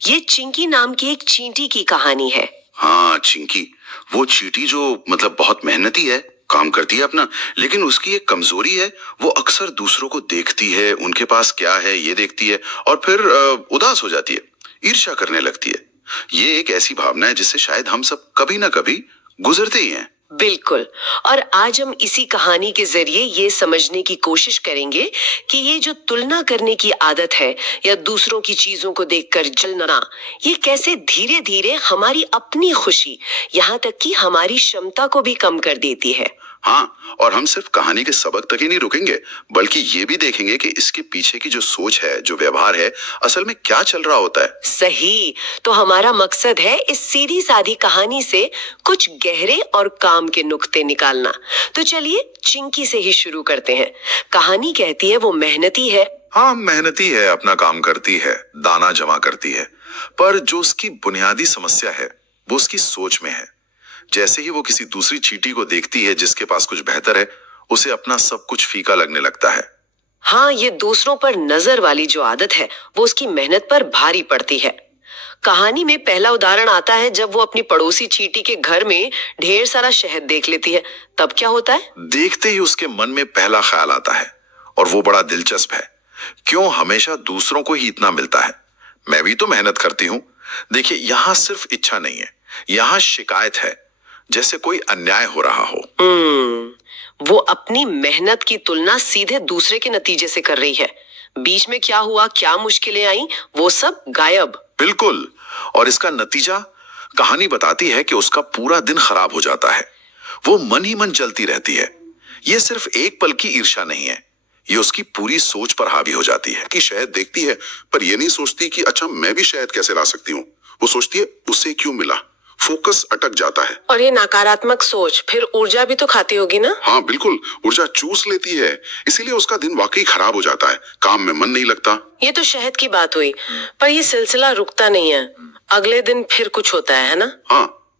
ये चिंकी नाम की एक चींटी की कहानी है। हाँ, चिंकी, वो चींटी जो मतलब बहुत मेहनती है, काम करती है अपना, लेकिन उसकी एक कमजोरी है। वो अक्सर दूसरों को देखती है, उनके पास क्या है ये देखती है और फिर उदास हो जाती है, ईर्ष्या करने लगती है। ये एक ऐसी भावना है जिससे शायद हम सब कभी ना कभी गुजरते ही हैं। बिल्कुल। और आज हम इसी कहानी के जरिए ये समझने की कोशिश करेंगे कि ये जो तुलना करने की आदत है या दूसरों की चीजों को देखकर जलना, ये कैसे धीरे धीरे हमारी अपनी खुशी, यहाँ तक कि हमारी क्षमता को भी कम कर देती है। हाँ, और हम सिर्फ कहानी के सबक तक ही नहीं रुकेंगे, बल्कि ये भी देखेंगे कि इसके पीछे की जो सोच है, जो व्यवहार है, असल में क्या चल रहा होता है। सही। तो हमारा मकसद है इस सीधी सादी कहानी से कुछ गहरे और काम के नुक्ते निकालना। तो चलिए चिंकी से ही शुरू करते हैं। कहानी कहती है वो मेहनती है। हाँ, मेहनती है, अपना काम करती है, दाना जमा करती है, पर जो उसकी बुनियादी समस्या है वो उसकी सोच में है। जैसे ही वो किसी दूसरी चींटी को देखती है जिसके पास कुछ बेहतर है, उसे अपना सब कुछ फीका लगने लगता है। हाँ, ये दूसरों पर नजर वाली जो आदत है वो उसकी मेहनत पर भारी पड़ती है। कहानी में पहला उदाहरण आता है जब वो अपनी पड़ोसी चींटी के घर में ढेर सारा शहद देख लेती है। तब क्या होता है? देखते ही उसके मन में पहला ख्याल आता है, और वो बड़ा दिलचस्प है। क्यों हमेशा दूसरों को ही इतना मिलता है? मैं भी तो मेहनत करती हूँ। देखिए, यहाँ सिर्फ इच्छा नहीं है, यहाँ शिकायत है, जैसे कोई अन्याय हो रहा हो। वो अपनी मेहनत की तुलना सीधे दूसरे के नतीजे से कर रही है। बीच में क्या हुआ, क्या मुश्किलें आई, वो सब गायब। बिल्कुल। और इसका नतीजा, कहानी बताती है कि उसका पूरा दिन खराब हो जाता है। वो मन ही मन जलती रहती है। ये सिर्फ एक पल की ईर्ष्या नहीं है, ये उसकी पूरी सोच पर हावी हो जाती है। कि शहद देखती है, पर ये नहीं सोचती कि अच्छा मैं भी शहद कैसे ला सकती हूँ। वो सोचती है उसे क्यों मिला। फोकस अटक जाता है। और ये नकारात्मक सोच फिर ऊर्जा भी तो खाती होगी ना? हाँ बिल्कुल, ऊर्जा चूस लेती है, इसीलिए उसका दिन वाकई खराब हो जाता है, काम में मन नहीं लगता। ये तो शहद की बात हुई, पर ये सिलसिला रुकता नहीं है। अगले दिन फिर कुछ होता है ना? हाँ,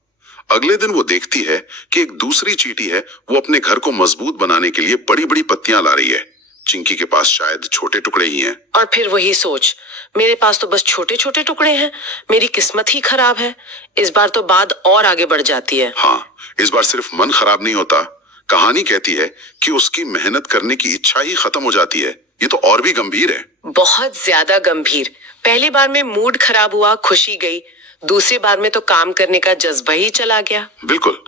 अगले दिन वो देखती है कि एक दूसरी चींटी है, वो अपने घर को मजबूत बनाने के लिए बड़ी बड़ी पत्तियां ला रही है। चिंकी के पास शायद छोटे टुकड़े ही हैं। और फिर वही सोच, मेरे पास तो बस छोटे छोटे टुकड़े हैं, मेरी किस्मत ही खराब है। इस बार तो बात और आगे बढ़ जाती है। हाँ, इस बार सिर्फ मन खराब नहीं होता, कहानी कहती है कि उसकी मेहनत करने की इच्छा ही खत्म हो जाती है। ये तो और भी गंभीर है। बहुत ज्यादा गंभीर। पहली बार में मूड खराब हुआ, खुशी गई। दूसरी बार में तो काम करने का जज्बा ही चला गया। बिल्कुल,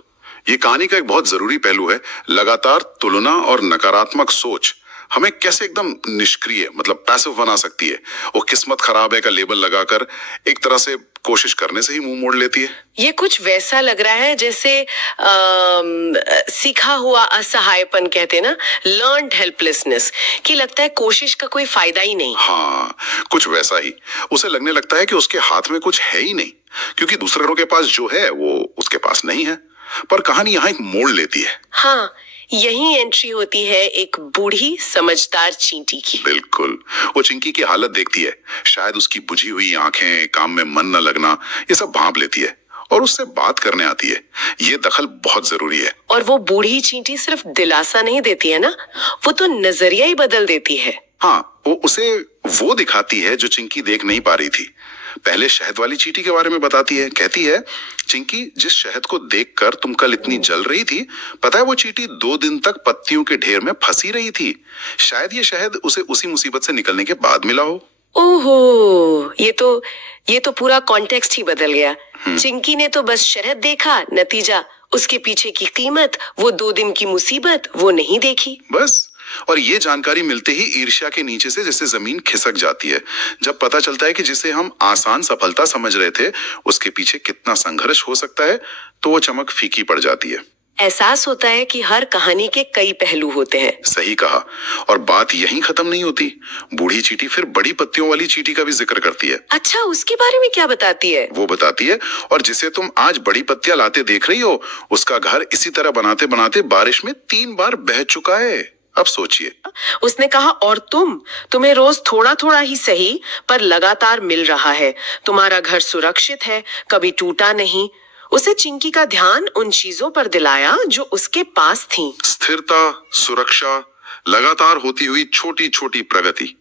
ये कहानी का एक बहुत जरूरी पहलू है। लगातार तुलना और नकारात्मक सोच हमें कैसे एकदम निष्क्रिय, मतलब पैसिव बना सकती है। वो किस्मत खराब है का लेबल लगाकर एक तरह से कोशिश करने से ही मुंह मोड़ लेती है। ये कुछ वैसा लग रहा है जैसे सीखा हुआ असहायपन कहते हैं ना, लर्न्ड हेल्पलेसनेस, कि लगता है कोशिश का कोई फायदा ही नहीं। हाँ, कुछ वैसा ही। उसे लगने लगता है कि उसके हाथ में कुछ है ही नहीं, क्योंकि दूसरों के पास जो है वो उसके पास नहीं है। पर कहानी यहाँ एक मोड़ लेती है। हाँ, यही एंट्री होती है एक बूढ़ी समझदार चींटी की। बिल्कुल, वो चिंकी की हालत देखती है, शायद उसकी बुझी हुई आंखें, काम में मन न लगना, ये सब भांप लेती है और उससे बात करने आती है। ये दखल बहुत जरूरी है। और वो बूढ़ी चींटी सिर्फ दिलासा नहीं देती है ना, वो तो नजरिया ही बदल देती है। हाँ, वो उसे वो दिखाती है जो चिंकी देख नहीं पा रही थी। पहले शहद वाली चींटी के बारे में बताती है, कहती है, चिंकी, जिस शहद को देखकर तुम कल इतनी जल रही थी, पता है वो चींटी 2 दिन तक पत्तियों के ढेर में फंसी रही थी। शायद ये शहद उसे उसी मुसीबत से निकलने के बाद मिला हो। ओहो, ये तो पूरा कॉन्टेक्स्ट ही बदल गया। चिंकी ने तो बस शहद देखा, नतीजा उसके पीछे की कीमत, वो 2 दिन की मुसीबत वो नहीं देखी। बस, और ये जानकारी मिलते ही ईर्ष्या के नीचे से जैसे जमीन खिसक जाती है। जब पता चलता है कि जिसे हम आसान सफलता समझ रहे थे, उसके पीछे कितना संघर्ष हो सकता है, तो वो चमक फीकी पड़ जाती है। एहसास होता है कि हर कहानी के कई पहलू होते हैं। सही कहा। और बात यहीं खत्म नहीं होती। बूढ़ी चींटी फिर बड़ी पत्तियों वाली चींटी का भी जिक्र करती है। अच्छा, उसके बारे में क्या बताती है? वो बताती है, और जिसे तुम आज बड़ी पत्तियां लाते देख रही हो, उसका घर इसी तरह बनाते बनाते बारिश में 3 बार बह चुका है। अब सोचिए। उसने कहा, और तुम्हें रोज थोड़ा थोड़ा ही सही पर लगातार मिल रहा है। तुम्हारा घर सुरक्षित है, कभी टूटा नहीं। उसे चिंकी का ध्यान उन चीजों पर दिलाया जो उसके पास थी। स्थिरता, सुरक्षा, लगातार होती हुई छोटी छोटी प्रगति,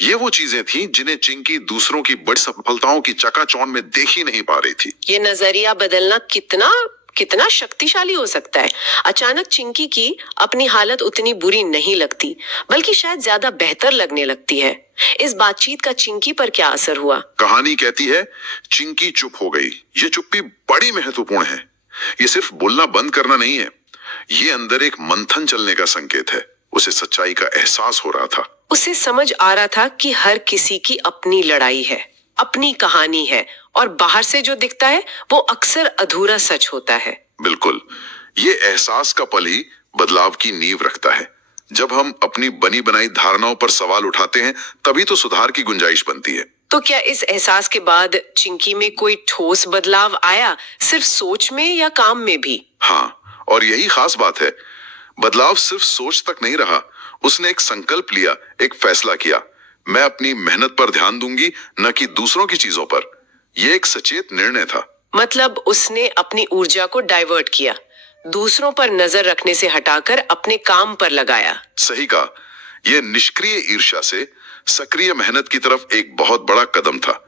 ये वो चीजें थीं जिन्हें चिंकी दूसरों की बड़ी सफलताओं की चकाचौंध में देख ही नहीं पा रही थी। ये नजरिया बदलना कितना कितना शक्तिशाली हो सकता है। अचानक चिंकी की अपनी हालत उतनी बुरी नहीं लगती, बल्कि शायद ज्यादा बेहतर लगने लगती है। इस बातचीत का चिंकी पर क्या असर हुआ? कहानी कहती है चिंकी चुप हो गई। ये चुप्पी बड़ी महत्वपूर्ण है। ये सिर्फ बोलना बंद करना नहीं है, ये अंदर एक मंथन चलने का संकेत है। उसे सच्चाई का एहसास हो रहा था। उसे समझ आ रहा था कि हर किसी की अपनी लड़ाई है, अपनी कहानी है, और बाहर से जो दिखता है वो अक्सर अधूरा सच होता है। बिल्कुल, ये एहसास का पल ही बदलाव की नींव रखता है। जब हम अपनी बनी बनाई धारणाओं पर सवाल उठाते हैं, तभी तो सुधार की गुंजाइश बनती है। तो क्या इस एहसास के बाद चिंकी में कोई ठोस बदलाव आया, सिर्फ सोच में या काम में भी? हाँ, और यही खास बात है। बदलाव सिर्फ सोच तक नहीं रहा। उसने एक संकल्प लिया, एक फैसला किया। मैं अपनी मेहनत पर ध्यान दूंगी, न कि दूसरों की चीजों पर। यह एक सचेत निर्णय था। मतलब उसने अपनी ऊर्जा को डाइवर्ट किया, दूसरों पर नजर रखने से हटाकर अपने काम पर लगाया। सही कहा। यह निष्क्रिय ईर्ष्या से सक्रिय मेहनत की तरफ एक बहुत बड़ा कदम था,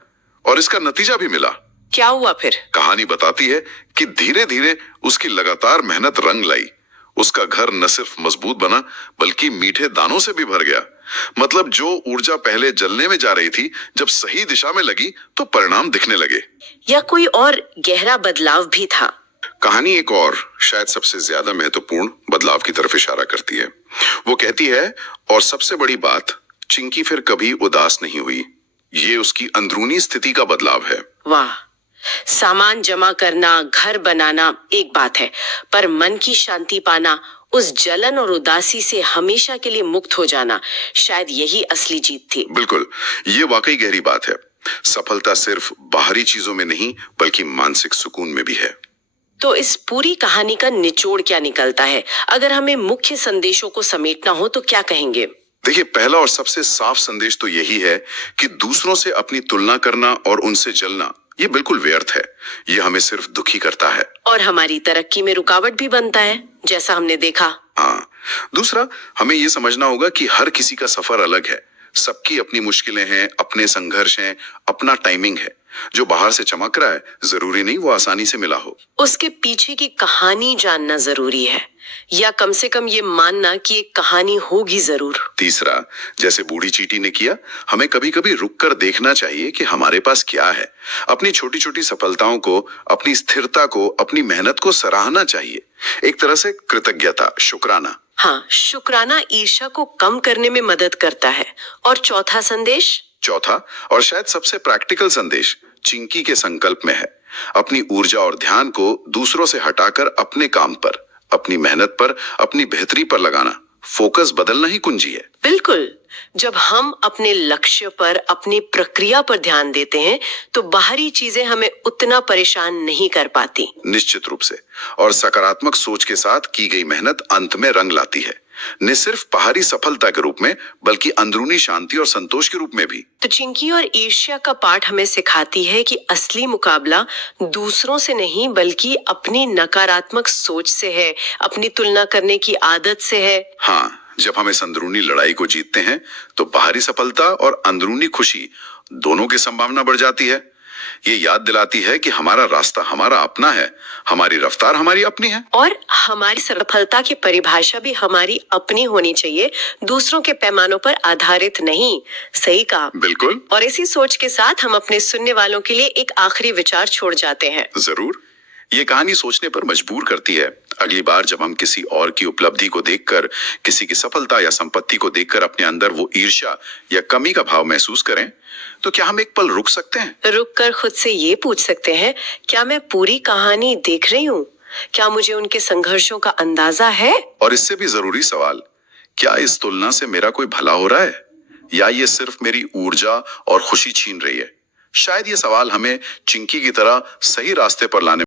और इसका नतीजा भी मिला। क्या हुआ फिर? कहानी बताती है कि धीरे धीरे उसकी लगातार मेहनत रंग लाई। उसका घर न सिर्फ मजबूत बना, बल्कि मीठे दानों से भी भर गया। मतलब जो ऊर्जा पहले जलने में जा रही थी, जब सही दिशा में लगी तो परिणाम दिखने लगे। या कोई और गहरा बदलाव भी था? कहानी एक और, शायद सबसे ज्यादा महत्वपूर्ण बदलाव की तरफ इशारा करती है। वो कहती है, और सबसे बड़ी बात, चिंकी फिर कभी उदास नहीं हुई। ये उसकी अंदरूनी स्थिति का बदलाव है। वाह! सामान जमा करना, घर बनाना एक बात है, पर मन की शांति पाना, उस जलन और उदासी से हमेशा के लिए मुक्त हो जाना, शायद यही असली जीत थी। बिल्कुल, ये वाकई गहरी बात है। सफलता सिर्फ बाहरी चीजों में नहीं, बल्कि मानसिक सुकून में भी है। तो इस पूरी कहानी का निचोड़ क्या निकलता है? अगर हमें मुख्य संदेशों को समेटना हो तो क्या कहेंगे? देखिए, पहला और सबसे साफ संदेश तो यही है कि दूसरों से अपनी तुलना करना और उनसे जलना, ये बिल्कुल व्यर्थ है। ये हमें सिर्फ दुखी करता है और हमारी तरक्की में रुकावट भी बनता है, जैसा हमने देखा। हाँ, दूसरा, हमें ये समझना होगा कि हर किसी का सफर अलग है। सबकी अपनी मुश्किलें हैं, अपने संघर्ष हैं, अपना टाइमिंग है। जो बाहर से चमक रहा है, जरूरी नहीं वो आसानी से मिला हो। उसके पीछे की कहानी जानना जरूरी है, या कम से कम ये मानना कि एक कहानी होगी जरूर। तीसरा, जैसे बूढ़ी चींटी ने किया, हमें कभी कभी रुक कर देखना चाहिए कि हमारे पास क्या है। अपनी छोटी छोटी सफलताओं को, अपनी स्थिरता को, अपनी मेहनत को सराहना चाहिए। एक तरह से कृतज्ञता, शुक्राना। हाँ, शुक्राना ईर्ष्या को कम करने में मदद करता है। और चौथा संदेश? चौथा और शायद सबसे प्रैक्टिकल संदेश चिंकी के संकल्प में है। अपनी ऊर्जा और ध्यान को दूसरों से हटाकर अपने काम पर, अपनी मेहनत पर, अपनी बेहतरी पर लगाना। फोकस बदलना ही कुंजी है। बिल्कुल। जब हम अपने लक्ष्य पर, अपनी प्रक्रिया पर ध्यान देते हैं, तो बाहरी चीजें हमें उतना परेशान नहीं कर पाती। निश्चित रूप से। और सकारात्मक सोच के साथ की गई मेहनत अंत में रंग लाती है, न सिर्फ बाहरी सफलता के रूप में, बल्कि अंदरूनी शांति और संतोष के रूप में भी। तो चिंकी और ईर्ष्या का पाठ हमें सिखाती है कि असली मुकाबला दूसरों से नहीं, बल्कि अपनी नकारात्मक सोच से है, अपनी तुलना करने की आदत से है। हाँ, जब हम इस अंदरूनी लड़ाई को जीतते हैं, तो बाहरी सफलता और अंदरूनी खुशी दोनों की संभावना बढ़ जाती है। ये याद दिलाती है कि हमारा रास्ता हमारा अपना है, हमारी रफ्तार हमारी अपनी है, और हमारी सफलता की परिभाषा भी हमारी अपनी होनी चाहिए, दूसरों के पैमानों पर आधारित नहीं। सही कहा। बिल्कुल। और इसी सोच के साथ हम अपने सुनने वालों के लिए एक आखिरी विचार छोड़ जाते हैं। जरूर। ये कहानी सोचने पर मजबूर करती है। अगली बार जब हम किसी और की उपलब्धि को देखकर, किसी की सफलता या संपत्ति को देखकर अपने अंदर वो ईर्ष्या या कमी का भाव महसूस करें, तो क्या हम एक पल रुक सकते हैं? रुक कर खुद से ये पूछ सकते हैं, क्या मैं पूरी कहानी देख रही हूँ? क्या मुझे उनके संघर्षों का अंदाजा है? और इससे भी जरूरी सवाल, क्या इस तुलना से मेरा कोई भला हो रहा है, या ये सिर्फ मेरी ऊर्जा और खुशी छीन रही है? शायद ये सवाल हमें चिंकी की तरह सही रास्ते पर लाने